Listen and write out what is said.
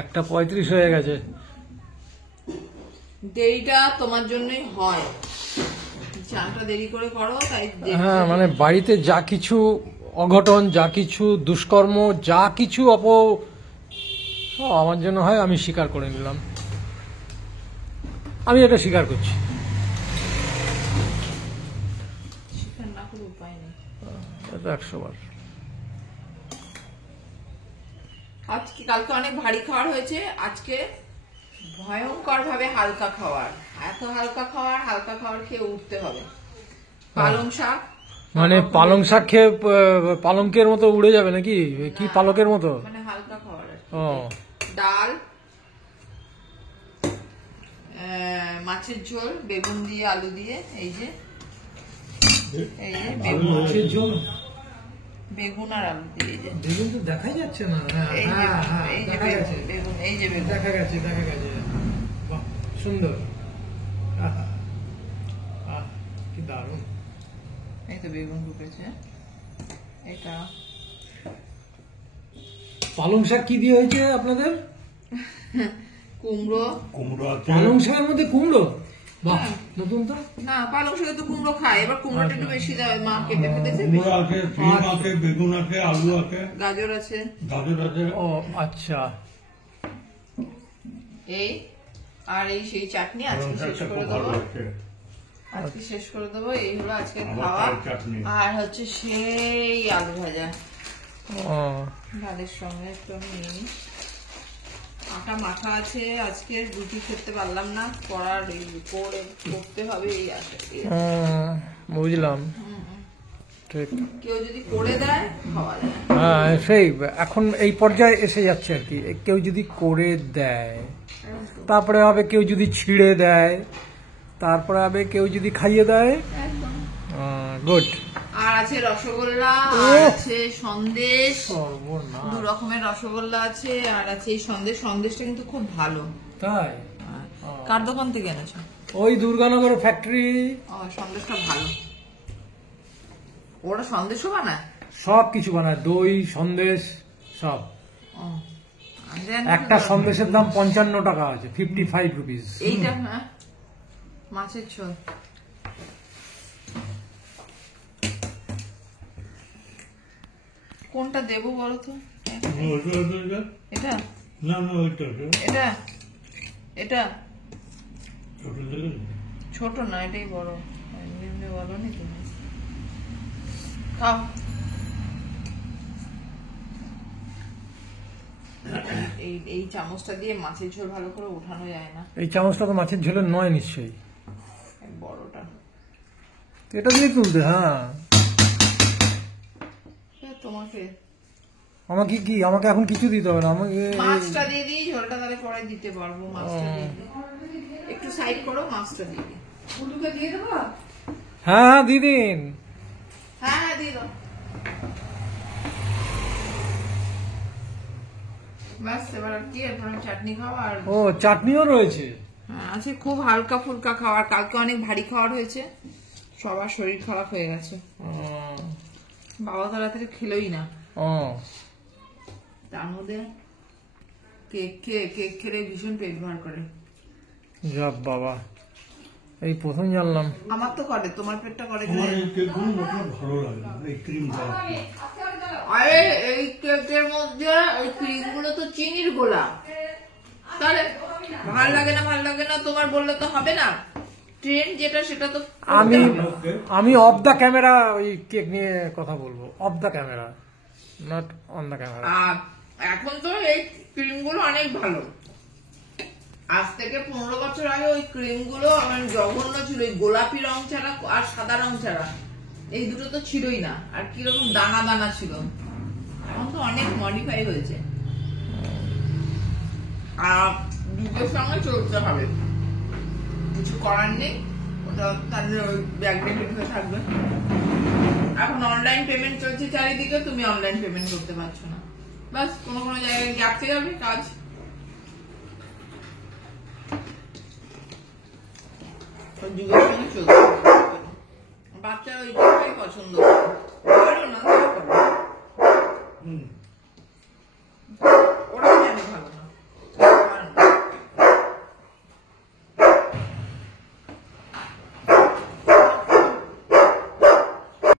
1:35 হয়ে গেছে। দেরিটা তোমার জন্যই হয়, চানটা দেরি করে করো তাই। হ্যাঁ, মানে বাড়িতে যা কিছু অঘটন, যা কিছু দুষ্কর্ম, যা কিছু সব আমার জন্য হয়, আমি স্বীকার করে নিলাম, আমি এটা স্বীকার করছি। স্বীকার না করে উপায় নেই। এটা 100 বার। আজকে কালকে অনেক ভারী খাওয়ার হয়েছে, আজকে ভয়ঙ্কর ভাবে হালকা খাওয়ার। এত হালকা খাওয়ার খেয়ে উঠতে হবে। পালং শাক, মানে পালং শাক খেয়ে পালঙ্কের মতো উড়ে যাবে নাকি? কি পালকের মতো? মানে হালকা খাওয়ার আর কি। ও, ডাল, মাছের ঝোল, বেগুন দিয়ে আলু দিয়ে, এই যে মাছের ঝোল, বেগুন আর আলু দিয়ে, এই যে বেগুন তো দেখাই যাচ্ছে না। এই যে বেগুন, এই যে বেগুন দেখা গেছে। বাহ, সুন্দর, কি দারুণ। এই তো বেগুন ঢুকেছে। এটা পালং শাক কি দিয়ে হয়েছে আপনাদের? কুমড়ো। পালং শাকের মধ্যে কুমড়ো? বাহ, নতুন তো। না, পালং শাকে তো কুমড়ো খায়, এবার কুমড়োটা একটু বেশি দেয়, মা কেটে ফেলেছে। কুমড়ো আছে, সিম আছে, বেগুন আছে, আলু আছে, গাজর আছে। ও আচ্ছা। এই আর এই সেই চাটনি আজকে শেষ করে দেবো, এই হলো আজকে খাওয়া। আর হচ্ছে সেই আলু ভাজা ডালের সঙ্গে একটু আমি নিয়ে নিই। আটা মাখা আছে, আজকে রুটি খেতে পারলাম না, করতে হবে এই আশা। বুঝলাম, ঠিক। কেউ যদি করে দেয় খাওয়া যায়। হ্যাঁ, সেই এখন এই পর্যায়ে এসে যাচ্ছে আর কি। কেউ যদি করে দেয়, তারপরে হবে কেউ যদি ছিঁড়ে দেয়, তারপরে হবে কেউ যদি খাইয়ে দেয়। গুড। আর আছে রসগোল্লা, আর আছে সন্দেশ, 2 রকমের রসগোল্লা আছে, আর আছে এই সন্দেশটা কিন্তু খুব ভালো। তাই? কার দোকান থেকে এনেছো? ওই দুর্গানগর ফ্যাক্টরি। সন্দেশটা ভালো। ওরা সন্দেশও বানায়, সব কিছু বানায়, দই, সন্দেশ, সব। একটা সন্দেশের দাম 55 টাকা আছে, 55 রুপিস। এইটা হ্যাঁ, মাছের ঝোল। কোনটা দেবো বলো তো? এটা না না, ওইটা এটা এটা ছোট না, এটাই বড়। বলো নি তুমি, খাও। এই চামচটা দিয়ে মাছের ঝোল ভালো করে উঠানো যায় না। এই চামচটা তো মাছের ঝোলের নয় নিশ্চয়ই, বড়টা। এটা দিয়ে তুলতে। হ্যাঁ, তোমাকে আমাকে কি, আমাকে এখন কিছু দিতে হবে না, আমাকে মাছটা দিয়ে দিই, ঝোলটা তাহলে পরে দিতে পারবো। মাছটা দিয়ে দিই, একটু সাইড করো, মাছটা দিয়ে দিই। ফুলুকে দিয়ে দেবো? হ্যাঁ দিয়ে দিন। হ্যাঁ দিয়ে দাও। ব্যাস, এবার আর কি, এরপর চাটনি খাওয়া। আর ও, চাটনিও রয়েছে। হ্যাঁ আছে, খুব হালকা ফুলকা খাওয়ার। কালকে অনেক ভারী খাওয়ার হয়েছে, সবার শরীর খারাপ হয়ে গেছে। বাবা তো রাত্রে খেলোই না। তার মধ্যে কেক খেলে ভীষণ পেট ভার করে। যা বাবা, এই প্রথম জানলাম। আমার তো করে, তোমার পেটটা করে? ভালো লাগে এই ক্রিম। আরে এই কেকের মধ্যে ওই ক্রিম গুলো তো চিনির গোলা, তাহলে ভাল লাগে না তোমার বললে তো হবে না। ট্রেন্ড যেটা সেটা তো আমি অফ দা ক্যামেরা ওই কেক নিয়ে কথা বলবো, off the camera, not on the camera. এখন তো এই ক্রিম গুলো অনেক ভালো। আজ থেকে 15 বছর আগে ওই ক্রিম গুলো আমার জঘন্য ছিল, গোলাপি রং ছাড়া আর সাদা রং ছাড়া, এই দুটো তো ছিলই না। আর কিরকম দানা দানা ছিল, এখন তো অনেক মডিফাই হয়েছে। আর যুগের সঙ্গে চলতে হবে, কিছু করার নেই, ওটা তাদের ব্যাকডেটেড হয়ে থাকবে। এখন অনলাইন পেমেন্ট চলছে চারিদিকে, তুমি অনলাইন পেমেন্ট করতে পারছো না, বাস কোনো জায়গায় আটকে যাবে কাজ। যুগের সঙ্গে চলতে হবে। বাচ্চারা ওইটাই পছন্দ করে, ভালো না